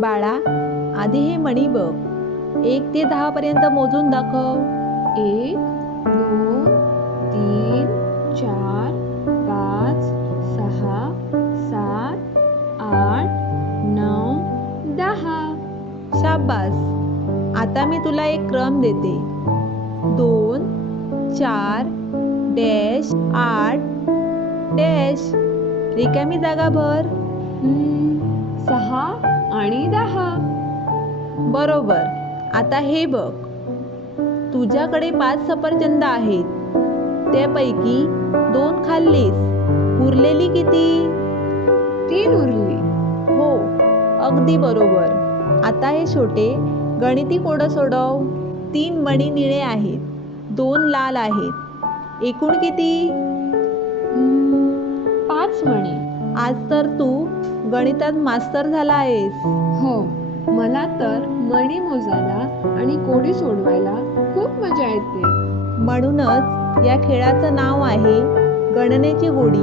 बाळा आधी हे मणी बघ. एक ते दहा पर्यंत मोजून दाखव. एक दोन तीन चार पाच सहा सात आठ नऊ दहा. शाबास. आता मी तुला एक क्रम देते. दोन चार डॅश आठ डॅश. रिकामी जागा भर. सहा आणि दहा. बरोबर. आता हे बघ. तुझ्याकडे पाच सफरचंद आहेत. त्यापैकी दोन खाल्लीस. उरलेली किती? तीन उरली. हो अगदी बरोबर. आता हे छोटे गणिती कोडं सोडव. तीन मणी निळे आहेत. दोन लाल आहेत. एकूण किती? पाच मणी. आज तर तू गणितात मास्तर झाला आहेस. हो मला तर मणी मोजायला आणि कोडी सोडवायला खूप मजा येते. म्हणूनच या खेळाचं नाव आहे गणनेची गोडी.